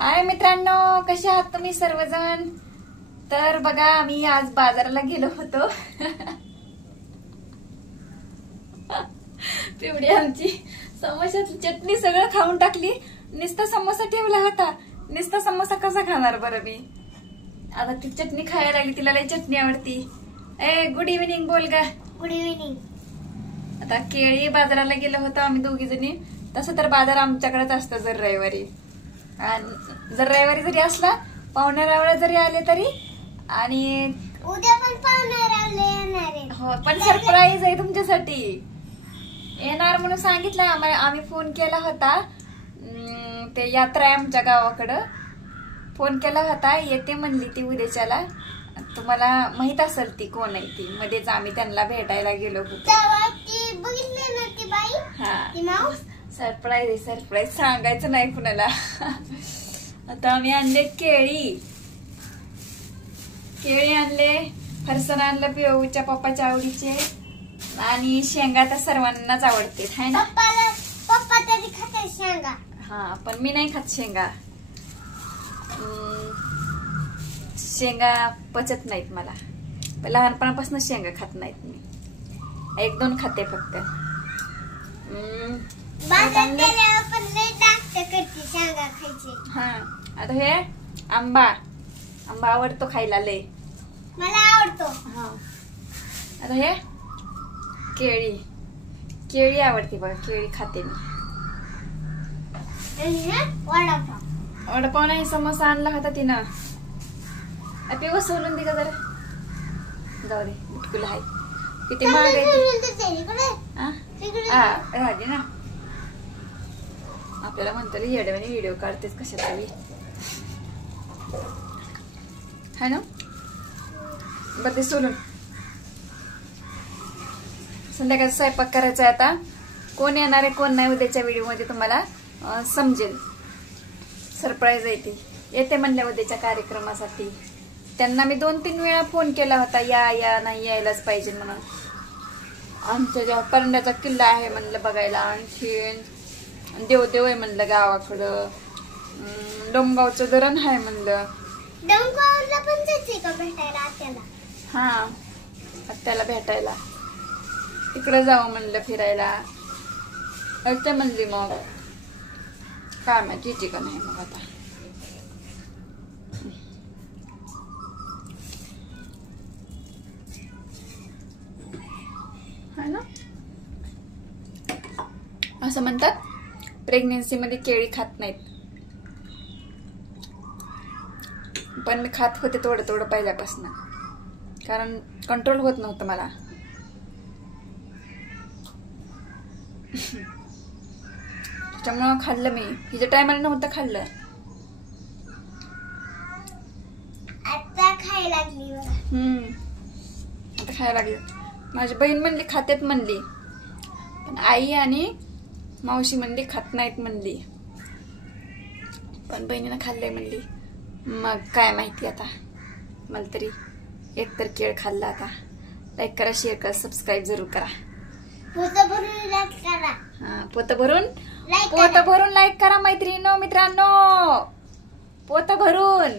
हाय मित्रांनो, कसे आहात तुम्ही सर्वजण? तर बघा, आम्ही आज बाजाराला गेलो होतो. पिवडी आमची समोसाची चटणी सगळं खाऊन टाकली. नुसता समोसा ठेवला होता. नुसता समोसा कसा खाणार बरं मी? आता ती चटणी खायला लागली. तिला लई चटणी आवडती. गुड इव्हिनिंग बोल गा. Good evening. आता केळी बाजाराला गेलो होतो आम्ही दोघी जणी. तसं तर बाजार आमच्याकडेच असतं जर रविवारी. आणि जर रविवारी जरी असला, पाहुण्यारावळे जरी आले तरी. आणि उद्या पण पाहुण्यारावळे येणार आहे. हो, पण सरप्राईज आहे तुमच्यासाठी. येणार म्हणून सांगितलं आम्ही फोन केला होता. ते यात्रा आहे आमच्या गावाकडं. फोन केला होता, येते म्हणली ती उद्याच्याला. तुम्हाला माहित असेल ती कोण आहे ती. मध्येच आम्ही त्यांना भेटायला गेलो होतो. हा, सरप्राईज आहे. सरप्राईज सांगायचं नाही कुणाला. आता आम्ही आणले केळी आणले, फरसाण आणलं पिऊच्या पप्पाच्या आवडीचे. आणि शेंगा तर सर्वांनाच आवडते, है ना? पप्पा तरी खाते शेंगा. हा, पण मी नाही खात शेंगा. शेंगा पचत नाहीत मला. लहानपणापासून शेंगा खात नाहीत मी. 1-2 खाते फक्त. हा, आता हे आंबा आवडतो खायला लय. मला आवडतो. हा, आता हे केळी आवडते बघा. केळी खाते मी. वडापाव नाही, समोसा आणला होता तिनं. पिऊ सोलून दे का जरा. जाऊ दे, बिटकुल आहे. किती महाग आहे राहते ना. आपल्याला म्हणतो येड्यावानी व्हिडिओ काढतेच कशाचा बी, है ना? बरं, ते सोलून. संध्याकाळचा स्वयंपाक करायचा आहे आता. कोण येणार आहे कोण नाही उद्याच्या व्हिडिओ मध्ये तुम्हाला समजेल. सरप्राईज आहे ती. येते म्हणल्या उद्याच्या कार्यक्रमासाठी. त्यांना मी 2-3 वेळा फोन केला होता, या नाही यायलाच पाहिजे म्हणून. आमच्या जेव्हा परंड्याचा किल्ला आहे म्हणलं बघायला. आणखी देवदेव आहे म्हणलं गावाकडं. डोमगावचं धरण आहे म्हणलं. डोमगावला पण जायचंय का भेटायला आत्याला? हा, आत्याला भेटायला तिकडे जावं म्हणलं फिरायला. ते म्हणली मग काय माहिती येते का नाही मग आता. है ना? असं म्हणतात प्रेग्नेन्सी मध्ये केळी खात नाहीत. पण मी खात होते थोडं पहिल्यापासून. कारण कंट्रोल होत नव्हतं मला. त्याच्यामुळं खाल्लं मी. हिच्या टायमाला नव्हतं खाल्लं. आता खायला लागली. आता खायला लागली. माझी बहीण म्हणली खातेत म्हणली, पण आई आणि मावशी म्हणली खात नाहीत म्हणली. पण बहिणीनं खाल्लंय म्हणली. मग काय माहिती आता. मला तरी एक तर केळ खाल्ला. आता लाईक करा, शेअर करा, सबस्क्राईब जरूर करा. पोत भरून लाईक करा. हा, पोत भरून लाईक करा मैत्रिणींनो, मित्रांनो. पोत भरून